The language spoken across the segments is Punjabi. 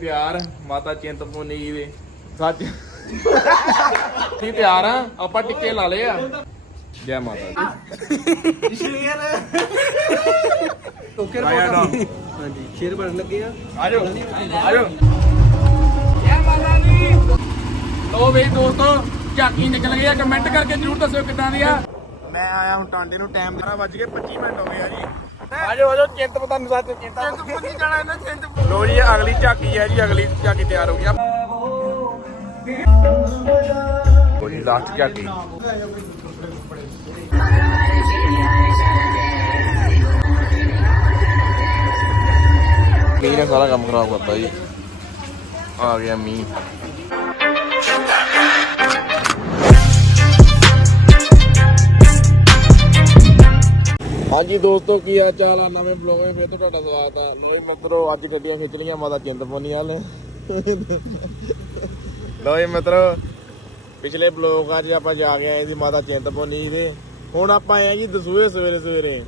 ਪਿਆਰ ਮਾਤਾ ਚਿੰਤਪੁਰਨੀ ਜੀ ਦੇ ਸੱਚ। ਕੀ ਤਿਆਰ ਆ? ਆਪਾਂ ਟਿੱਕੇ ਲਾ ਲਏ ਆ। ਜੈ ਮਾਤਾ ਦੀ। ਓਕੇ ਆਇਆ ਨਾ ਹਾਂਜੀ ਸ਼ੇਰ ਬਣ ਲੱਗੇ ਆ। ਆਜੋ ਆਜੋ। ਜੈ ਮਾਤਾ ਦੀ। ਲੋ ਬਈ ਦੋਸਤੋ ਝਾਕੀ ਨਿਕਲ ਗਈ ਆ। ਕਮੈਂਟ ਕਰਕੇ ਜਰੂਰ ਦੱਸਿਓ ਕਿੱਦਾਂ ਦੀ ਆ। ਮੈਂ ਆਇਆ ਹੁਣ ਟਾਂਡੇ ਨੂੰ ਟਾਈਮ 12 ਵੱਜ ਕੇ 25 ਮਿੰਟ ਹੋ ਗਏ ਆ ਜੀ। ਆਜੋ ਆਜੋ ਚਿੰਤ ਪਤਾ ਨਹੀਂ ਸੱਚ ਚਿੰਤਾ ਚਿੰਤਪੁਰਨੀ ਜਾਣਾ ਇਹਨਾਂ ਚਿੰਤ ਲੋ ਜੀ ਅਗਲੀ ਝਾਕੀ ਹੈ ਜੀ ਅਗਲੀ ਝਾਕੀ ਤਿਆਰ ਹੋ ਗਈ। ਆ ਜੀ ਲਾਸਟ ਝਾਕੀ। ਮੀਂਹ ਨੇ ਸਾਰਾ ਕੰਮ ਖਰਾਬ ਕਰਤਾ ਜੀ। ਆ ਗਿਆ ਮੀਂਹ। ਹਾਂਜੀ ਦੋਸਤੋ, ਕੀ ਹਾਲ ਚਾਲ ਆ? ਨਵੇਂ ਬਲੌਗ ਵਿੱਚ ਫਿਰ ਤੁਹਾਡਾ ਸਵਾਗਤ ਆ। ਲੋਏ ਮਿੱਤਰੋ, ਅੱਜ ਗੱਡੀਆਂ ਖਿੱਚ ਲੀਆਂ ਮਾਤਾ ਚਿੰਤਪੁਰਨੀ ਵਾਲੇ। ਲੋਏ ਮਿੱਤਰੋ, ਪਿਛਲੇ ਬਲੌਗ ਅੱਜ ਆਪਾਂ ਜਾ ਕੇ ਆਏ ਸੀ ਮਾਤਾ ਚਿੰਤਪੁਰਨੀ ਦੇ। ਹੁਣ ਆਪਾਂ ਆਏ ਆ ਜੀ ਦਸੂਏ ਸਵੇਰੇ ਸਵੇਰੇ।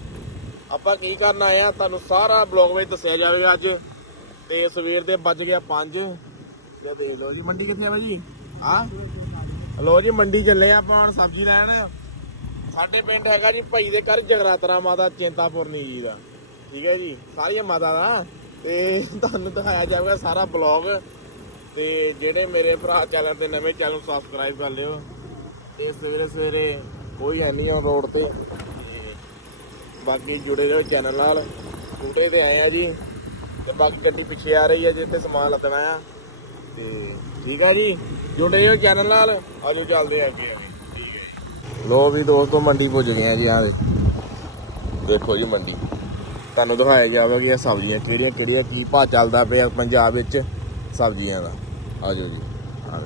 ਆਪਾਂ ਕੀ ਕਰਨ ਆਏ ਆ? ਤੁਹਾਨੂੰ ਸਾਰਾ ਬਲੌਗ ਵਿੱਚ ਦੱਸਿਆ ਜਾਵੇਗਾ ਅੱਜ। ਤੇ ਸਵੇਰ ਦੇ ਵੱਜ ਗਿਆ 5 ਤੇ ਦੇਖ ਲਓ ਜੀ, ਮੰਡੀ ਕਿੱਥੇ ਆ ਬਾਈ ਆ ਲੋ ਜੀ, ਮੰਡੀ ਚੱਲੇ ਆ ਆਪਾਂ ਹੁਣ ਸਬਜ਼ੀ ਲੈਣ। ਸਾਡੇ ਪਿੰਡ ਹੈਗਾ ਜੀ ਭਾਈ ਦੇ ਘਰ ਜਗਰਾਤਰਾ ਮਾਤਾ ਚਿੰਤਾਪੁਰਨੀ ਜੀ ਦਾ। ਠੀਕ ਹੈ ਜੀ, ਸਾਰੀਆਂ ਮਾਤਾ ਦਾ। ਤੇ ਤੁਹਾਨੂੰ ਦਿਖਾਇਆ ਜਾਵੇਗਾ ਸਾਰਾ ਬਲੌਗ। ਤੇ ਜਿਹੜੇ ਮੇਰੇ ਭਰਾ ਚੈਨਲ ਤੇ ਨਵੇਂ ਚੈਨਲ ਸਬਸਕ੍ਰਾਈਬ ਕਰ ਲਿਓ। ਤੇ ਸਵੇਰੇ ਸਵੇਰੇ ਕੋਈ ਹੈ ਨਹੀਂ on ਰੋਡ ਤੇ। ਤੇ ਬਾਕੀ ਜੁੜੇ ਰਹੋ ਚੈਨਲ ਨਾਲ। ਸਕੂਟੇ ਤੇ ਆਏ ਆ ਜੀ। ਤੇ ਬਾਕੀ ਗੱਡੀ ਪਿੱਛੇ ਆ ਰਹੀ ਹੈ ਜਿੱਥੇ ਸਮਾਨ ਲੱਦਣਾ ਆ। ਤੇ ਠੀਕ ਆ ਜੀ, ਜੁੜੇ ਰਹੋ ਚੈਨਲ ਨਾਲ। ਆਜੋ ਚੱਲਦੇ ਆ ਅੱਗੇ। ਲੋ ਵੀ ਦੋਸਤੋ, ਮੰਡੀ ਪੁੱਜ ਗਏ ਆ ਜੀ ਆ ਦੇਖੋ ਜੀ ਮੰਡੀ। ਤੁਹਾਨੂੰ ਦਿਖਾਇਆ ਜਾਵੇਗਾ ਕਿ ਇਹ ਸਬਜ਼ੀਆਂ ਕਿਹੜੀਆਂ ਕਿਹੜੀਆਂ, ਕੀ ਭਾਅ ਚੱਲਦਾ ਪਿਆ ਪੰਜਾਬ ਵਿੱਚ ਸਬਜ਼ੀਆਂ ਦਾ। ਆ ਜਾਓ ਜੀ, ਆ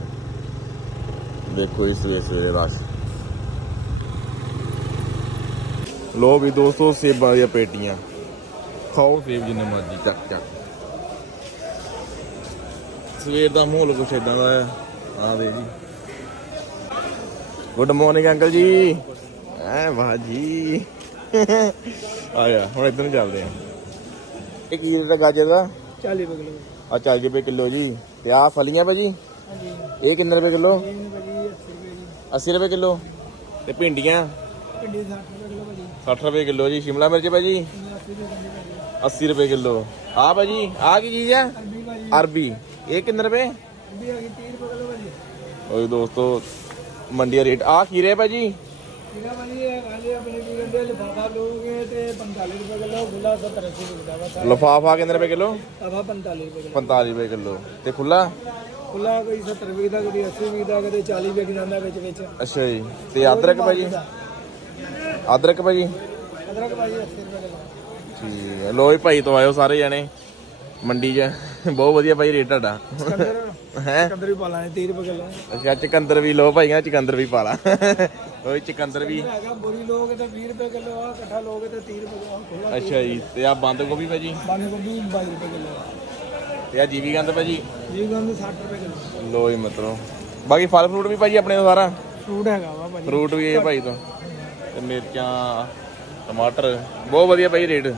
ਦੇਖੋ ਇਸ ਸਵੇਰੇ ਸਵੇਰੇ ਰਸ਼। ਲੋ ਵੀ ਦੋਸਤੋ, ਸੇਬਾਂ ਦੀਆਂ ਪੇਟੀਆਂ। ਖਾਓ ਸੇਬ ਜਿੰਨੇ ਮਰਜ਼ੀ, ਚੱਕ ਚੱਕ। ਸਵੇਰ ਦਾ ਮਾਹੌਲ ਕੁਛ ਇਦਾਂ ਦਾ ਹੈ ਆ ਦੇ ਜੀ। ਗੁੱਡ ਮਾਰਨਿੰਗ ਅੰਕਲ ਜੀ ਐ ਵਾਹ ਜੀ। ਆ ਹੁਣ ਇੱਧਰ ਨੂੰ ਚੱਲਦੇ ਆ। ਇਹ ਕੀ ਰੇਟ ਹੈ ਗਾਜਰ ਦਾ? 40 ਰੁਪਏ ਕਿਲੋ। ਆ 40 ਰੁਪਏ ਕਿਲੋ ਜੀ। ਤੇ ਆ ਫਲੀਆਂ ਭਾਜੀ? ਹਾਂਜੀ। ਇਹ ਕਿੰਨੇ ਰੁਪਏ ਕਿਲੋ? ਇਹ ਭਾਜੀ 80 ਰੁਪਏ ਜੀ। 80 ਰੁਪਏ ਕਿਲੋ। ਤੇ ਭਿੰਡੀਆਂ? ਭਿੰਡੀ 60 ਰੁਪਏ ਕਿਲੋ ਭਾਜੀ। 60 ਰੁਪਏ ਕਿਲੋ ਜੀ। ਸ਼ਿਮਲਾ ਮਿਰਚ ਭਾਜੀ? 80 ਰੁਪਏ ਕਿਲੋ ਭਾਜੀ। 80 ਰੁਪਏ ਕਿਲੋ। ਆ ਭਾਜੀ ਆ ਕੀ ਚੀਜ਼ ਹੈ ਅਰਬੀ ਇਹ ਕਿੰਨੇ ਰੁਪਏ? ਅਰਬੀ ਆ ਗਈ 30 ਰੁਪਏ ਕਿਲੋ ਭਾਜੀ। ਓਏ ਦੋਸਤੋ ਮੰਡੀ ਦਾ ਰੇਟ। ਆ ਖੀਰੇ ਭਾਜੀ? ਕਿਹੜਾ ਭਾਜੀ ਇਹ ਗਾਲੇ ਆਪਣੇ ਦੇ ਲਿਫਾਫਾ ਲੋਗੇ ਤੇ 45 ਰੁਪਏ ਕਿਲੋ ਗੁੱਲਾ 70 80 ਰੁਪਏ ਦਾ ਵਾ ਲਫਾਫਾ ਕਿੰਨੇ ਰੁਪਏ ਕਿਲੋ? ਆਵਾ 45 ਰੁਪਏ ਕਿਲੋ। 45 ਰੁਪਏ ਕਿਲੋ। ਤੇ ਖੁੱਲਾ ਖੁੱਲਾ ਕੋਈ 70 ਰੁਪਏ ਦਾ ਕਦੀ 80 ਰੁਪਏ ਦਾ ਕਦੇ 40 ਰੁਪਏ ਜਾਂਦਾ ਵਿੱਚ ਵਿੱਚ। ਅੱਛਾ ਜੀ। ਤੇ ਅਦਰਕ ਭਾਜੀ? ਅਦਰਕ ਭਾਜੀ? ਅਦਰਕ ਭਾਜੀ 80 ਰੁਪਏ ਠੀਕ ਹੈ। ਲੋ ਜੀ ਭਾਈ ਤੋਂ ਆਇਓ ਸਾਰੇ ਜਣੇ। ਮੰਡੀ 'ਚ। ਬਹੁਤ ਵਧੀਆ ਭਾਈ ਰੇਟ ਤੁਹਾਡਾ। ਹੈ? ਚਕੰਦਰ ਵੀ ਪਾ ਲਾਂਗੇ 30 ਰੁਪਏ ਕਿਲੋ ਅੱਛਾ ਚਕੰਦਰ ਵੀ ਲੋ ਭਾਈਆਂ ਚਕੰਦਰ ਵੀ ਪਾ ਲਾ ਓਏ ਚਕੰਦਰ ਵੀ। ਹੈਗਾ ਬੋਰੀ ਲੋਗੇ ਤੇ 20 ਰੁਪਏ ਕਿਲੋ ਆ ਇਕੱਠਾ ਲੋਗੇ ਤੇ 30 ਰੁਪਏ ਅੱਛਾ ਜੀ ਤੇ ਆ ਬੰਦ ਗੋਭੀ ਭਾਜੀ? ਬੰਦ ਗੋਭੀ 22 ਰੁਪਏ ਕਿਲੋ ਤੇ ਆ ਜੀਵੀ ਗੰਦ ਭਾਜੀ? ਜੀ ਗੰਦ 60 ਰੁਪਏ ਕਿਲੋ। ਲੋ ਜੀ ਮਤਲਬ ਬਾਕੀ ਫਲ ਫਰੂਟ ਵੀ ਭਾਜੀ ਆਪਣੇ ਤੋਂ ਸਾਰਾ? ਫਰੂਟ ਹੈਗਾ ਵਾ ਭਾਜੀ। ਫਰੂਟ ਵੀ ਇਹ ਭਾਈ ਤੋਂ। ਤੇ ਮਿਰਚਾਂ ਟਮਾਟਰ ਬਹੁਤ ਵਧੀਆ ਭਾਈ ਰੇਟ।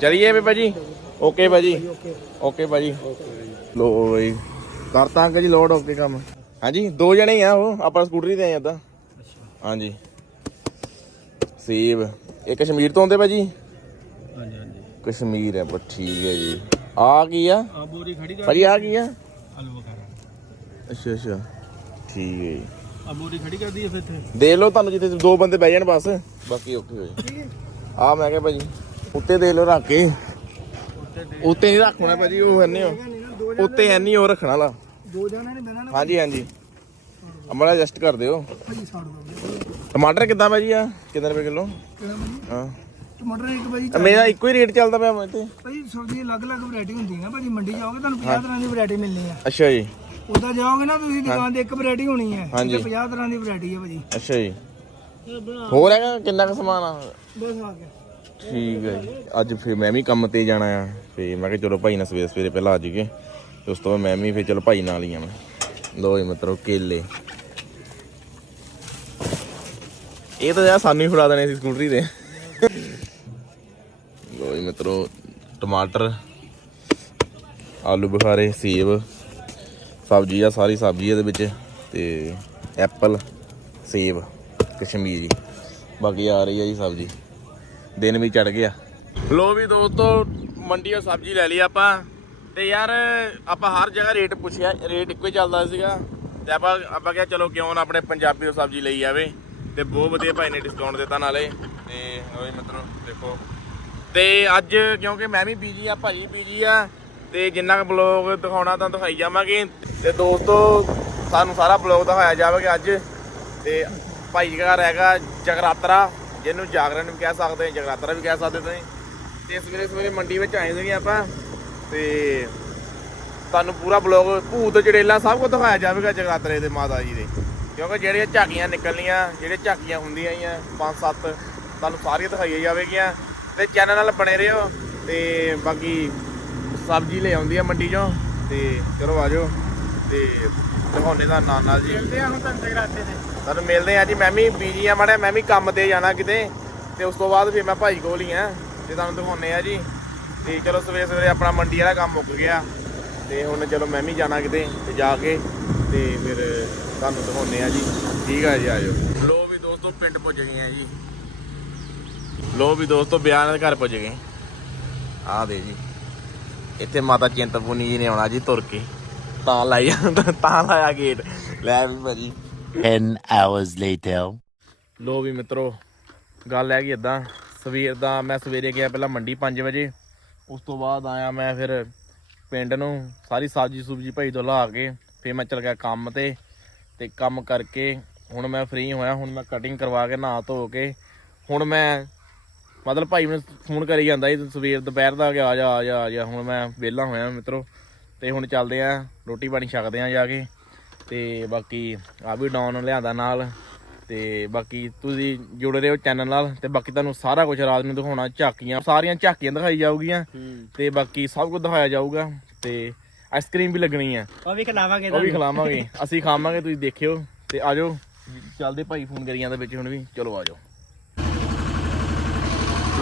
ਚਲੀਏ ਵੀ ਭਾਜੀ। ਓਕੇ ਭਾਜੀ। ਓਕੇ ਭਾਜੀ। ਲੋ ਬਈ ਕਰਤਾ ਜੀ ਲੋਡ ਓਕੇ ਕੰਮ। ਹਾਂਜੀ ਦੋ ਜਣੇ ਹੀ ਆ ਉਹ ਆਪਾਂ ਸਕੂਟਰੀ ਤੇ ਆਏ ਏਦਾਂ ਹਾਂਜੀ। ਸੇਬ। ਇਹ ਕਸ਼ਮੀਰ ਤੋਂ ਆਉਂਦੇ ਭਾਜੀ? ਹਾਂਜੀ ਹਾਂਜੀ। ਕਸ਼ਮੀਰ ਹੈ ਬਸ ਠੀਕ ਹੈ ਜੀ। ਆ ਕੀ ਆ? ਆ ਬੋਰੀ ਖੜੀ ਕਰ। ਭਾਜੀ ਆ ਕੀ ਆ? ਆਲੂ ਬੁਖਾਰਾ। ਅੱਛਾ ਅੱਛਾ। ਠੀਕ ਹੈ ਜੀ। ਆ ਬੋਰੀ ਖੜੀ ਕਰਦੀ ਹੈ ਫਿਰ ਇੱਥੇ। ਦੇਖ ਲਓ ਤੁਹਾਨੂੰ ਜਿੱਥੇ ਦੋ ਬੰਦੇ ਬਹਿ ਜਾਣ ਬਸ। ਬਾਕੀ ਓਕੇ ਹੋਏ ਆ ਮੈਂ ਕਿਹਾ ਭਾਜੀ ਉੱਤੇ ਦੇ ਲਓ ਰੱਖ ਕੇ। ਉੱਤੇ ਨਹੀਂ ਰੱਖਣਾ ਭਾਜੀ ਉਹ ਹੰਨੇ ਹੋ ਉੱਤੇ ਐਨੀ ਉਹ ਰੱਖਣਾ ਲਾ। ਦੋ ਜਣੇ ਨੇ ਬਹਿਣਾ ਹਾਂਜੀ ਹਾਂਜੀ। ਅਮਰਾ ਐਡਜਸਟ ਕਰ ਦਿਓ। ਭਾਜੀ 60 ਰੁਪਏ ਟਮਾਟਰ ਕਿੱਦਾਂ ਭਾਜੀ ਆ? ਕਿੰਨੇ ਰੁਪਏ ਕਿਲੋ? ਹਾਂ। ਟਮਾਟਰ ਇੱਕ ਭਾਜੀ ਮੇਰਾ ਇੱਕੋ ਹੀ ਰੇਟ ਚੱਲਦਾ ਪਿਆ ਇੱਥੇ ਭਾਜੀ ਸਬਜ਼ੀ ਅਲੱਗ-ਅਲੱਗ ਵੈਰਾਈਟੀ ਹੁੰਦੀ ਹੈ ਨਾ ਭਾਜੀ ਮੰਡੀ ਜਾਓਗੇ ਤੁਹਾਨੂੰ 50 ਤਰ੍ਹਾਂ ਦੀ ਵੈਰਾਈਟੀ ਮਿਲਣੀ ਆ। ਅੱਛਾ ਜੀ। ਉਦਾਂ ਜਾਓਗੇ ਨਾ ਤੁਸੀਂ ਦੁਕਾਨ ਤੇ ਇੱਕ ਵੈਰਾਈਟੀ ਹੋਣੀ ਹੈ ਹਾਂਜੀ। ਇੱਥੇ 50 ਤਰ੍ਹਾਂ ਦੀ ਵੈਰਾਈਟੀ ਹੈ ਭਾਜੀ। ਅੱਛਾ ਜੀ। ਹੋਰ ਹੈਗਾ ਕਿੰਨਾ ਕੁ ਸਮਾਨ ਆ? ਬਸ ਆ ਗਿਆ। ਠੀਕ ਹੈ ਜੀ। ਅੱਜ ਫਿਰ ਮੈਂ ਵੀ ਕੰਮ ਤੇ ਜਾਣਾ ਆ। ਤੇ ਮੈਂ ਕਿਹਾ ਚਲੋ ਭਾਈ ਨਾਲ ਸਵੇਰੇ ਸਵੇਰੇ ਪਹਿਲਾਂ ਆ ਜਾਈਏ। ਤੇ ਉਸ ਤੋਂ ਬਾਅਦ ਮੈਂ ਵੀ ਫਿਰ ਚਲੋ ਭਾਈ ਨਾਲ ਹੀ ਆਣਾ ਲੋ ਜੀ ਮਤਲਬ ਕੇਲੇ। ਇਹ ਤਾਂ ਯਾਰ ਸਾਨੂੰ ਹੀ ਫੜਾ ਦੇਣੇ ਸੀ ਸਕੂਟਰੀ ਤੇ। ਲੋ ਜੀ ਮਿੱਤਰੋ, ਟਮਾਟਰ, ਆਲੂ ਬੁਖਾਰੇ, ਸੇਬ, ਸਬਜ਼ੀ ਆ, ਸਾਰੀ ਸਬਜ਼ੀ ਇਹਦੇ ਵਿੱਚ। ਤੇ ਐਪਲ, ਸੇਬ, ਕਸ਼ਮੀਰੀ। ਬਾਕੀ ਆ ਰਹੀ ਆ ਜੀ ਸਬਜ਼ੀ। ਦਿਨ ਵੀ ਚੜ ਗਿਆ। ਲੋ ਵੀ ਦੋਸਤੋ, ਮੰਡੀੋਂ ਸਬਜ਼ੀ ਲੈ ਲਈ ਆਪਾਂ। ਤੇ ਯਾਰ, ਆਪਾਂ ਹਰ ਜਗ੍ਹਾ ਰੇਟ ਪੁੱਛਿਆ, ਰੇਟ ਇੱਕੋ ਹੀ ਚੱਲਦਾ ਸੀਗਾ। ਤੇ ਆਪਾਂ ਆਪਾਂ ਕਿਹਾ ਚਲੋ ਕਿਉਂ ਨਾ ਆਪਣੇ ਪੰਜਾਬੀ ਉਹ ਸਬਜ਼ੀ ਲਈ ਜਾਵੇ ਤੇ ਬਹੁਤ ਵਧੀਆ ਭਾਈ ਨੇ ਡਿਸਕਾਊਂਟ ਦਿੱਤਾ ਨਾਲੇ। ਤੇ ਓਏ ਮਤਲਬ ਦੇਖੋ। ਤੇ ਅੱਜ, ਕਿਉਂਕਿ ਮੈਂ ਵੀ ਬੀਜੀ ਆ, ਭਾਜੀ ਬੀਜੀ ਆ, ਤੇ ਜਿੰਨਾ ਕੁ ਬਲੌਗ ਦਿਖਾਉਣਾ ਤਾਂ ਦਿਖਾਈ ਜਾਵਾਂਗੇ। ਤੇ ਦੋਸਤੋ, ਸਾਨੂੰ ਸਾਰਾ ਬਲੌਗ ਦਿਖਾਇਆ ਜਾਵੇਗਾ ਅੱਜ। ਤੇ ਭਾਈ ਦਾ ਘਰ ਹੈਗਾ ਜਗਰਾਤਰਾ ਜਿਹਨੂੰ ਜਾਗਰਣ ਵੀ ਕਹਿ ਸਕਦੇ ਜਗਰਾਤਰਾ ਵੀ ਕਹਿ ਸਕਦੇ ਤੁਸੀਂ। ਤੇ ਸਵੇਰੇ ਸਵੇਰੇ ਮੰਡੀ ਵਿੱਚ ਆਏ ਸੀਗੇ ਆਪਾਂ। ਤੇ ਤੁਹਾਨੂੰ ਪੂਰਾ ਬਲੌਗ ਭੂਤ ਜੜੇਲਾ ਸਭ ਕੁਝ ਦਿਖਾਇਆ ਜਾਵੇਗਾ ਜਗਰਾਤਰੇ ਦੇ ਮਾਤਾ ਜੀ ਦੇ। ਕਿਉਂਕਿ ਜਿਹੜੀਆਂ ਝਾਕੀਆਂ ਨਿਕਲਣੀਆਂ ਜਿਹੜੇ ਝਾਕੀਆਂ ਹੁੰਦੀਆਂ ਆ, ਪੰਜ ਸੱਤ, ਤੁਹਾਨੂੰ ਸਾਰੀਆਂ ਦਿਖਾਈਆਂ ਜਾਵੇਗੀਆਂ। ਤੇ ਚੈਨਲ ਨਾਲ ਬਣੇ ਰਹੋ ਤੇ ਬਾਕੀ ਸਬਜ਼ੀ ਲੈ ਆਉਂਦੀ ਆ ਮੰਡੀ ਚੋਂ। ਤੇ ਚਲੋ ਆਜੋ ਤੇ ਦਿਖਾਉਣੇ ਦਾ ਨਾਲ ਨਾਲ ਜੀ। ਮਿਲਦੇ ਆ ਹੁਣ ਤਾਂ ਜਗਰਾਤੇ ਤੇ। ਤੁਹਾਨੂੰ ਮਿਲਦੇ ਆ ਜੀ। ਮੈਂ ਵੀ ਬੀਜੀ ਆ ਮਾੜਾ, ਮੈਂ ਵੀ ਕੰਮ ਤੇ ਜਾਣਾ ਕਿਤੇ। ਤੇ ਉਸ ਤੋਂ ਬਾਅਦ ਫਿਰ ਮੈਂ ਭਾਈ ਕੋਲ ਹੀ ਆ ਤੇ ਤੁਹਾਨੂੰ ਦਿਖਾਉਣੇ ਆ ਜੀ। ਤੇ ਚਲੋ ਸਵੇਰੇ ਸਵੇਰੇ ਆਪਣਾ ਮੰਡੀ ਵਾਲਾ ਕੰਮ ਮੁੱਕ ਗਿਆ। ਤੇ ਹੁਣ ਚਲੋ ਮੈਂ ਵੀ ਜਾਣਾ ਕਿਤੇ, ਤੇ ਜਾ ਕੇ, ਤੇ ਫਿਰ ਤੁਹਾਨੂੰ ਦਿਖਾਉਣੇ ਆ ਜੀ। ਠੀਕ ਆ ਜੀ ਆਜੋ ਲੋ ਵੀ ਦੋਸਤੋ, ਪਿੰਡ ਪੁੱਜ ਗਏ ਆ ਜੀ। ਲੋ ਵੀ ਦੋਸਤੋ ਬਿਆਨ ਦੇ ਘਰ ਪੁੱਜ ਗਏ। ਆ ਦੇ ਜੀ। ਇੱਥੇ ਮਾਤਾ ਚਿੰਤਪੁਰਨੀ ਜੀ ਨੇ ਆਉਣਾ ਜੀ ਤੁਰ ਕੇ। ਤਾਂ ਲਾਈ ਤਾਂ ਲਾਇਆ ਗੇਟ ਲੈ ਵੀ ਭਾਜੀ। 10 hours later. ਲੋ ਵੀ ਮਿੱਤਰੋ, ਗੱਲ ਹੈਗੀ ਇਦਾਂ ਸਵੇਰ ਦਾ ਮੈਂ ਸਵੇਰੇ ਗਿਆ ਪਹਿਲਾਂ ਮੰਡੀ 5 ਵਜੇ। ਉਸ ਤੋਂ ਬਾਅਦ ਆਇਆ ਮੈਂ ਫਿਰ ਪਿੰਡ ਨੂੰ, ਸਾਰੀ ਸਬਜ਼ੀ ਸੁਬਜੀ ਭਾਈ ਤੋਂ ਲਾ ਕੇ, ਫਿਰ ਮੈਂ ਚਲ ਗਿਆ ਕੰਮ ਤੇ। ਤੇ ਕੰਮ ਕਰਕੇ ਹੁਣ ਮੈਂ ਫ੍ਰੀ ਹੋਇਆ, ਹੁਣ ਮੈਂ ਕਟਿੰਗ ਕਰਵਾ ਕੇ ਨਹਾ ਧੋ ਕੇ। ਹੁਣ ਮੈਂ ਮਤਲਬ ਭਾਈ ਮੈਨੂੰ ਫੋਨ ਕਰੀ ਜਾਂਦਾ ਸੀ, ਸਵੇਰ ਦੁਪਹਿਰ ਦਾ ਕਿ ਆ ਜਾ ਆ ਜਾ ਆ ਜਾ। ਹੁਣ ਮੈਂ ਵਿਹਲਾ ਹੋਇਆ ਮਿੱਤਰੋ। ਤੇ ਹੁਣ ਚੱਲਦੇ ਆ, ਰੋਟੀ ਪਾਣੀ ਛਕਦੇ ਆ ਜਾ ਕੇ। ਤੇ ਬਾਕੀ ਆ ਵੀ ਡਾਊਨ ਲਿਆਂਦਾ ਨਾਲ ਤੇ ਬਾਕੀ ਤੁਸੀਂ ਜੁੜੇ ਰਹੋ ਚੈਨਲ ਨਾਲ ਤੇ ਬਾਕੀ ਤੁਹਾਨੂੰ ਸਾਰਾ ਕੁਝ ਰਾਤ ਨੂੰ ਦਿਖਾਉਣਾ ਝਾਕੀਆਂ ਸਾਰੀਆਂ ਝਾਕੀਆਂ ਦਿਖਾਈ ਜਾਊਗੀਆਂ ਤੇ ਬਾਕੀ ਸਭ ਕੁਝ ਦਿਖਾਇਆ ਜਾਊਗਾ ਤੇ ਆਈਸਕ੍ਰੀਮ ਵੀ ਲੱਗਣੀ ਆ। ਉਹ ਵੀ ਖਿਲਾਵਾਂਗੇ ਉਹ ਵੀ ਖਿਲਾਵਾਂਗੇ। ਅਸੀਂ ਖਾਵਾਂਗੇ ਤੁਸੀਂ ਦੇਖਿਓ ਤੇ ਆਜੋ ਚੱਲਦੇ ਭਾਈ ਫੋਨ ਕਰੀ ਜਾਂਦਾ ਵਿੱਚ ਹੁਣ ਵੀ। ਚਲੋ ਆਜੋ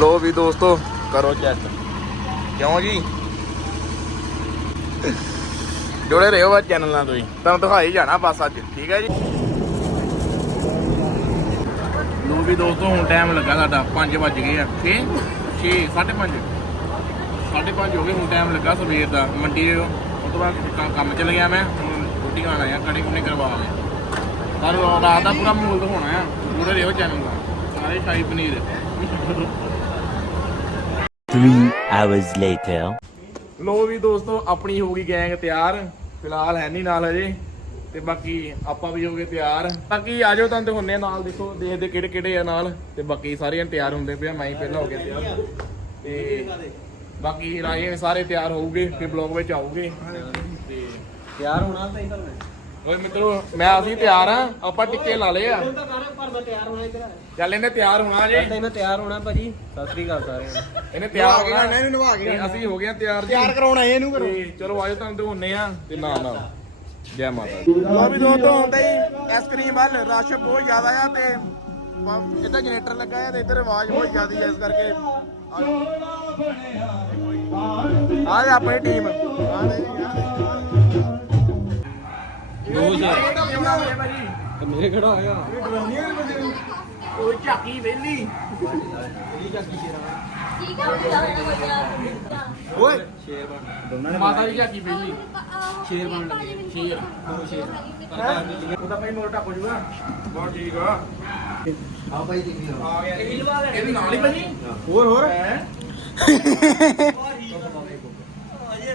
ਲੋ ਵੀ ਦੋਸਤੋ ਕਰੋ ਚੈੱਕ ਕਿਉਂ ਜੀ? ਜੁੜੇ ਰਹੋ ਵਾ ਚੈਨਲ ਨਾਲ ਤੁਸੀਂ ਤੁਹਾਨੂੰ ਦਿਖਾਈ ਜਾਣਾ ਬਸ ਅੱਜ, ਠੀਕ ਹੈ ਜੀ? ਲੋ ਵੀ ਦੋਸਤੋ, ਹੁਣ ਟਾਈਮ ਲੱਗਾ ਸਾਡਾ 5 ਵੱਜ ਗਏ ਆ। 6 6 5:30 5:30 ਹੋ ਗਏ, ਹੁਣ ਟਾਈਮ ਲੱਗਾ ਸਵੇਰ ਦਾ। ਮੰਡੀ ਦੇ ਤੋਂ ਬਾਅਦ ਕੰਮ ਚਲ ਗਿਆ ਮੈਂ, ਹੁਣ ਰੋਟੀ ਖਾਣ ਆਇਆ, ਕੜੀ ਕੁਣੀ ਕਰਵਾ ਲਿਆ ਤੁਹਾਨੂੰ ਰਾਤ ਦਾ ਪੂਰਾ ਮਾਹੌਲ ਦਿਖਾਉਣਾ ਆ। ਜੁੜੇ ਰਹੋ ਚੈਨਲ ਨਾਲ ਸਾਰੇ ਸ਼ਾਹੀ ਪਨੀਰ। 3 hours later. ਲੋ ਵੀ ਦੋਸਤੋ, ਆਪਣੀ ਹੋ ਗਈ ਗੈਂਗ ਤਿਆਰ। ਫਿਲਹਾਲ ਹੈ ਨਹੀਂ ਨਾਲ ਹਜੇ। ਤੇ ਬਾਕੀ ਆਪਾਂ ਵੀ ਹੋ ਗਏ ਤਿਆਰ। ਬਾਕੀ ਆਜੋ ਤੁਹਾਨੂੰ ਦਿਖਾਉਂਦੇ ਆ ਨਾਲ, ਦੇਖੋ, ਦੇਖਦੇ ਕਿਹੜੇ ਕਿਹੜੇ ਆ ਨਾਲ। ਤੇ ਬਾਕੀ ਸਾਰੇ ਤਿਆਰ ਹੁੰਦੇ ਪਿਆ ਮੈਂ ਹੀ ਪਹਿਲਾਂ ਹੋ ਗਿਆ ਤਿਆਰ। ਤੇ ਬਾਕੀ ਰਾਜੇ ਸਾਰੇ ਤਿਆਰ ਹੋਊਗੇ, ਫਿਰ ਬਲੌਗ ਵਿੱਚ ਆਊਗੇ। ਤੇ ਤਿਆਰ ਹੋਣਾ ਤਾਂ ਇਧਰ ਓਏ ਮਿੱਤਰੋ ਮੈਂ ਅਸੀਂ ਤਿਆਰ ਆ ਆਪਾਂ ਟਿੱਕੇ ਲਾ ਲਏ ਆ। ਤਾਂ ਸਾਰੇ ਤਿਆਰ ਹੋਣਾ ਇਧਰ। ਚੱਲ ਇਹਨੇ ਤਿਆਰ ਹੋਣਾ ਜੇ। ਮੈਂ ਤਿਆਰ ਹੋਣਾ ਭਾਜੀ। ਸਤਿ ਸ੍ਰੀ ਅਕਾਲ ਸਾਰਿਆਂ ਨੂੰ। ਇਹਨੇ ਤਿਆਰ ਹੋਣਾ। ਇਹਨੇ ਨਵਾ ਕੇ ਅਸੀਂ ਹੋ ਗਏ ਆ ਤਿਆਰ ਜੀ। ਤਿਆਰ ਕਰਾਉਣਾ ਇਹਨੂੰ ਕਰੋ ਚਲੋ ਆਜੋ ਤੁਹਾਨੂੰ ਦਿਖਾਉਨੇ ਆ ਤੇ ਨਾ ਨਾ। ਜੈ ਮਾਤਾ ਦੀ। ਲੋ ਵੀ ਦੋਸਤੋ ਹੁੰਦਾ ਹੀ ਆਈਸਕ੍ਰੀਮ ਵੱਲ ਰਸ਼ ਬਹੁਤ ਜ਼ਿਆਦਾ ਆ ਤੇ ਜਿੱਦਾਂ ਜਨਰੇਟਰ ਲੱਗਾ ਆ ਤੇ ਇੱਧਰ ਆਵਾਜ਼ ਬਹੁਤ ਜ਼ਿਆਦੀ ਆ ਇਸ ਕਰਕੇ। ਆ ਜਾ। ਆਪਣੀ ਟੀਮ। ਮੇਰੇ ਖੜਾ ਆਇਆ ਉਹ ਝਾਕੀ ਵੇਲੀ ਠੀਕ ਆ ਉਹ ਜਾਣਾ ਬੱਚਾ ਓਏ ਸ਼ੇਰ ਬਣ ਮਾਤਾ ਦੀ ਝਾਕੀ ਵੇਲੀ ਸ਼ੇਰ ਬਣ ਲੱਗੇ ਸ਼ੇਰ ਦੋ ਸ਼ੇਰ ਉਹਦਾ ਭਾਈ ਮੋਟਾ ਹੋ ਜਾਊਗਾ ਬਹੁਤ ਠੀਕ ਆ ਆ ਭਾਈ ਜੀ ਆ ਗਿਆ ਇਹ ਵੀ ਨਾਲ ਹੀ ਬਣੀ ਹੋਰ ਹੋਰ ਹੈ ਉਹ ਜਾ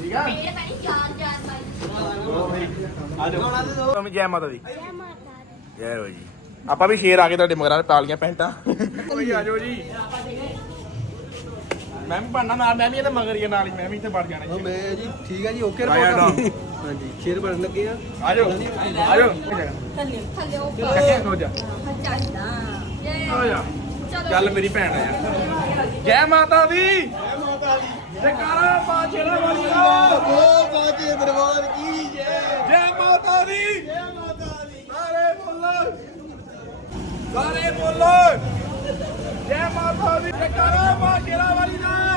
ਠੀਕ ਆ? ਮੇਰੇ ਭਾਈ ਚਾਰ ਚਾਰ ਭਾਈ ਆ ਜਾਓ ਤੁਮ ਜੈ ਮਾਤਾ ਦੀ। ਜੈ ਹੋ ਜੀ। ਆਪਾਂ ਵੀ ਸ਼ੇਰ ਆ ਕੇ ਤੁਹਾਡੇ ਮਗਰਾਂ ਤੇ ਤਾਲੀਆਂ ਪੈਂਟਾਂ। ਕੋਈ ਆ ਜਾਓ ਜੀ। ਮੈਂ ਵੀ ਬਣਨਾ ਨਾਲ ਮੈਂ ਵੀ ਇਹਦੇ ਮਗਰ ਹੀ ਆ ਨਾਲ ਹੀ ਮੈਂ ਵੀ ਇੱਥੇ ਵੜ ਜਾਣਾ ਮੈਂ ਜੀ ਠੀਕ ਹੈ ਜੀ ਓਕੇ ਆਇਆ ਰਿਪੋਰਟ ਨਾ। ਹਾਂਜੀ ਸ਼ੇਰ ਬਣਨ ਲੱਗੇ ਆ। ਆ ਜਾਓ ਆ ਜਾਓ ਥੱਲੇ ਥੱਲੇ ਉੱਪਰ। ਕੱਟਿਆ ਹੋ ਜਾ। ਚੱਲਦਾ ਆ ਜਾ। ਚਲੋ ਮੇਰੀ ਭੈਣ ਆ ਯਾਰ। ਜੈ ਮਾਤਾ ਦੀ। ਜੈਕਾਰਾ ਪਾ ਛੇੜਾ ਵਾਲੀ ਦਾ ਓ ਬਾਜੇ ਦਰਬਾਰ ਕੀ ਜੈ। ਜੈ ਮਾਤਾ ਦੀ। ਜੈ ਮਾਤਾ ਦੀ। ਸਾਰੇ ਬੋਲੋ। ਸਾਰੇ ਬੋਲੋ। ਜੈ ਮਾਤਾ ਦੀ। ਜੈਕਾਰਾ ਛੇੜਾ ਵਾਲੀ ਦਾ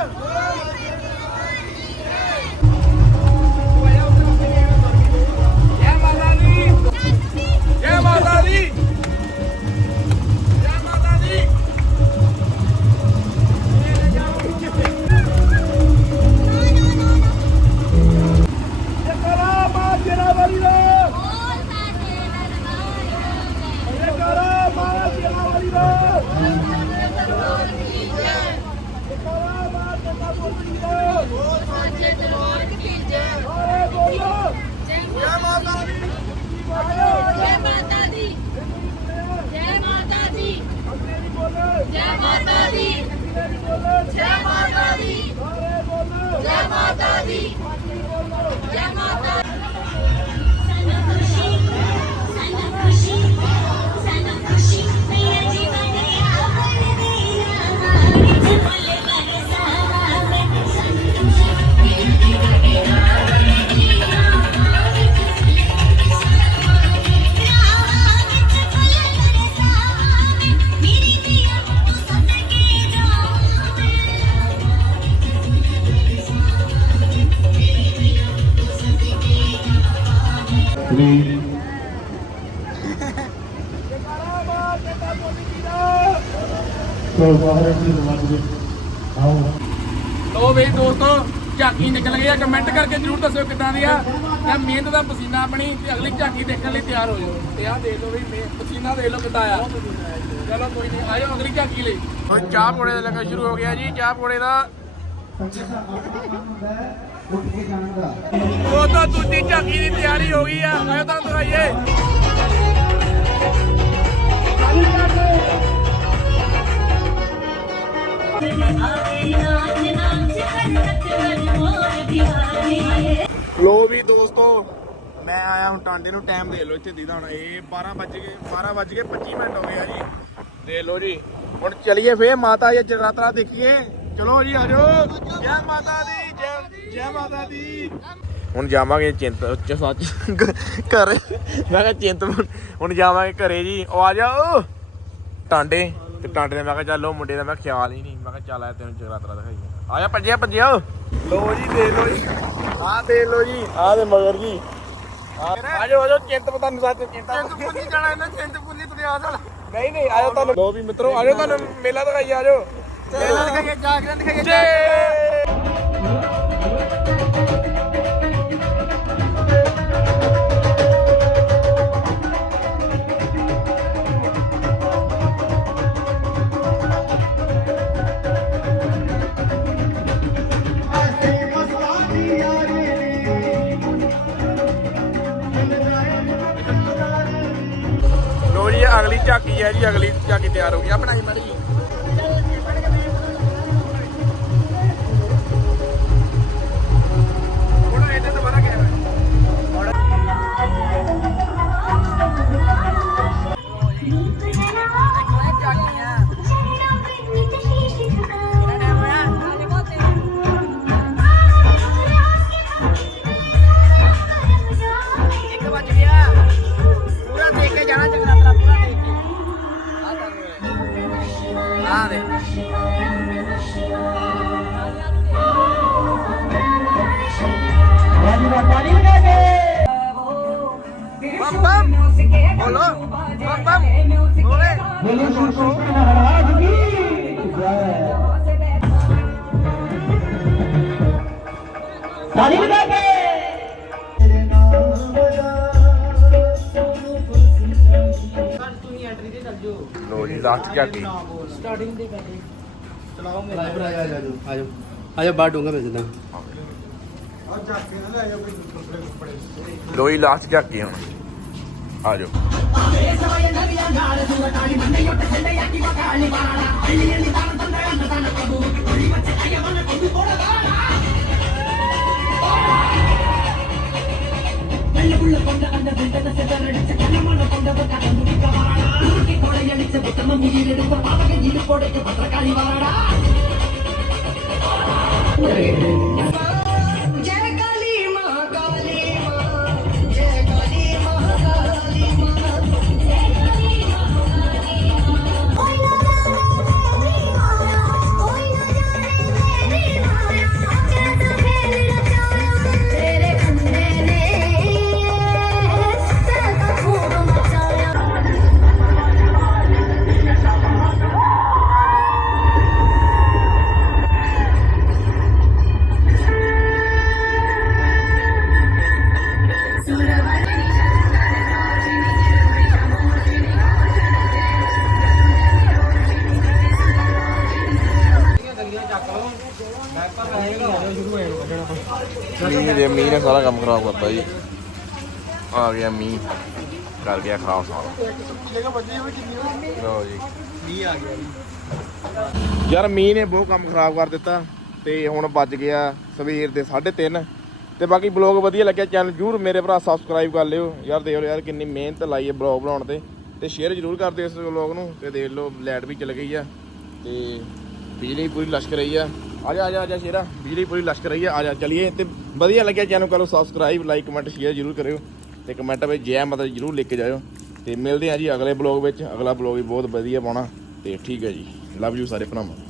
ਜੈ ਮਾਤਾ ਦੀ। ਜੈ ਮਾਤਾ ਦੀ। ਜੈ ਮਾਤਾ ਦੀ। ਜੈ ਮਾਤਾ ਕਿੱਦਾਂ ਦੀ ਆ? ਤੇ ਮਿਹਨਤ ਦਾ ਪਸੀਨਾ ਆਪਣੀ ਤੇ ਅਗਲੀ ਝਾਕੀ ਦੇਖਣ ਲਈ ਤਿਆਰ ਹੋ ਜਾਓ। ਤੇ ਆਹ ਦੇਖ ਲਓ ਮੇ- ਪਸੀਨਾ ਦੇਖ ਲਓ ਕਿੱਦਾਂ ਆ ਚਲੋ ਕੋਈ ਨਹੀਂ ਆਇਓ ਅਗਲੀ ਝਾਕੀ ਲਈ। ਹੁਣ ਚਾਹ ਪੋੜੇ ਦਾ ਲੰਗਰ ਸ਼ੁਰੂ ਹੋ ਗਿਆ ਜੀ ਚਾਹ ਪੋੜੇ ਦਾ। ਉਹ ਤਾਂ ਦੂਜੀ ਝਾਕੀ ਦੀ ਤਿਆਰੀ ਹੋ ਗਈ ਆ ਆਇਓ ਤਾਂ ਦਿਖਾਈਏ ਲੋ ਵੀ ਦੋਸਤੋ। ਮੈਂ ਆਇਆ ਹੁਣ ਟਾਂਡੇ ਨੂੰ ਟਾਈਮ ਦੇ ਲਓ ਇੱਥੇ ਦੀਦਾ ਹੁਣ। ਇਹ 12 ਵੱਜ ਗਏ 12 ਵੱਜ ਗਏ 25 ਮਿੰਟ ਹੋ ਗਏ ਆ ਜੀ। ਦੇ ਲਓ ਜੀ। ਹੁਣ ਚਲੀਏ ਫੇਰ ਮਾਤਾ ਜੀ ਜਗਰਾਤਰਾ ਦੇਖੀਏ। ਚਲੋ ਜੀ ਆਜੋ ਜੈ ਮਾਤਾ ਦੀ ਜੈ ਜੈ ਮਾਤਾ ਦੀ। ਹੁਣ ਜਾਵਾਂਗੇ ਚਿੰਤ ਚ ਸੱਚ ਘਰ। ਮੈਂ ਕਿਹਾ ਚਿੰਤ ਹੁਣ ਜਾਵਾਂਗੇ ਘਰੇ ਜੀ। ਉਹ ਆ ਜਾਓ। ਟਾਂਡੇ ਤੇ ਟਾਂਡੇ ਦੇ ਮੈਂ ਕਿਹਾ ਚੱਲ ਮੁੰਡੇ ਦਾ ਮੈਂ ਖਿਆਲ ਹੀ ਨਹੀਂ। ਮੈਂ ਕਿਹਾ ਚੱਲ ਆ ਤੈਨੂੰ ਜਗਰਾਤਰਾ ਦਿਖਾਈਏ। ਆ ਜਾ ਭੱਜਿਆ ਭੱਜਿਆ। ਲੋ ਜੀ ਦੇ ਲੋ ਜੀ। ਆ ਦੇ ਲੋ ਜੀ। ਆ ਦੇ ਮਗਰ ਜੀ। ਆ ਜਾਓ ਆ ਜਾਓ ਚਿੰਤ ਪਤਾ ਨਹੀਂ ਸੱਚ ਚਿੰਤਾ। ਚਿੰਤਪੁਰਨੀ ਜਾਣਾ ਇਹਨਾਂ ਚਿੰਤਪੁਰਨੀ ਤੁਸੀਂ ਆ ਜਾਣਾ ਨਹੀਂ ਨਹੀਂ ਆਜੋ ਤੁਹਾਨੂੰ। ਲੋ ਵੀ ਮਿੱਤਰੋ ਆਜੋ ਤੁਹਾਨੂੰ ਮੇਲਾ ਦਿਖਾਈ ਆਜੋ। ਮੇਲਾ ਦਿਖਾਈਏ ਜਾਗਰਣ ਦਿਖਾਈਏ ਅਗਲੀ ਝਾਕੀ ਹੈ ਜੀ ਅਗਲੀ ਝਾਕੀ ਤਿਆਰ ਹੋ ਗਈ। ਆ ਬਣਾਈ ਮਾੜੀ ਲੋ ਜੀ ਲਾਸਟ ਝਾਕੀ ਆਜੋ ਬਾਹਰ ਡੂੰਗਾ ਮੈਂ ਜਿੱਦਾਂ ਲੋ ਜੀ ਲਾਸਟ ਝਾਕੀ ਹੁਣ। ਆ ਜਾਓ। உள்ள கொண்ட அந்த திட்டத்தை சிதறடிச்சு கனமான கொண்டவ கலந்துடிக்க வராடா. கொடையடிச்ச புத்தம உயிரெடுப்ப பாவக இடுப்போடைக்கு பத்திரக்காளி வராடா. ਕਰਤਾ ਜੀ। ਆ ਗਿਆ ਮੀਂਹ, ਕਰ ਗਿਆ ਖਰਾਬ ਸਾਰਾ ਲਓ ਜੀ। ਮੀਂਹ ਆ ਗਿਆ ਯਾਰ ਮੀਂਹ ਨੇ ਬਹੁਤ ਕੰਮ ਖਰਾਬ ਕਰ ਦਿੱਤਾ ਤੇ ਹੁਣ ਵੱਜ ਗਿਆ ਸਵੇਰ ਦੇ 3:30 ਤੇ ਬਾਕੀ ਬਲੌਗ ਵਧੀਆ ਲੱਗਿਆ ਚੈਨਲ ਜਰੂਰ ਮੇਰੇ ਭਰਾ ਸਬਸਕ੍ਰਾਈਬ ਕਰ ਲਿਓ। ਯਾਰ ਦੇਖ ਲਓ ਯਾਰ ਕਿੰਨੀ ਮਿਹਨਤ ਲਾਈ ਹੈ ਬਲੌਗ ਬਣਾਉਣ ਤੇ। ਤੇ ਸ਼ੇਅਰ ਜਰੂਰ ਕਰ ਦਿਓ ਇਸ ਬਲੌਗ ਨੂੰ ਤੇ ਦੇਖ ਲਓ ਲਾਈਟ ਵੀ ਚਲ ਗਈ ਆ। ਤੇ ਬਿਜਲੀ ਪੂਰੀ ਲਸ਼ਕ ਰਹੀ ਆ। ਆ ਜਾ ਆ ਜਾ ਆ ਜਾ ਸ਼ੇਰਾ, ਬਿਜਲੀ ਪੂਰੀ ਲਸ਼ਕ ਰਹੀ ਆ। ਆ ਜਾ, ਚਲਿਏ। ਤੇ ਵਧੀਆ ਲੱਗਿਆ ਚੈਨਲ ਕਰੋ ਸਬਸਕ੍ਰਾਈਬ ਲਾਈਕ ਕਮੈਂਟ ਸ਼ੇਅਰ ਜਰੂਰ ਕਰਿਓ। ਤੇ ਕਮੈਂਟ ਵਿੱਚ ਜੈ ਮਾਤਾ ਜਰੂਰ ਲਿਖ ਕੇ ਜਾਇਓ। ਤੇ ਮਿਲਦੇ ਆ ਜੀ ਅਗਲੇ ਬਲੌਗ ਵਿੱਚ। ਅਗਲਾ ਬਲੌਗ ਵੀ ਬਹੁਤ ਵਧੀਆ ਪਾਉਣਾ। ਤੇ ਠੀਕ ਹੈ ਜੀ। ਲਵ ਯੂ ਸਾਰੇ ਭਰਾਵਾਂ।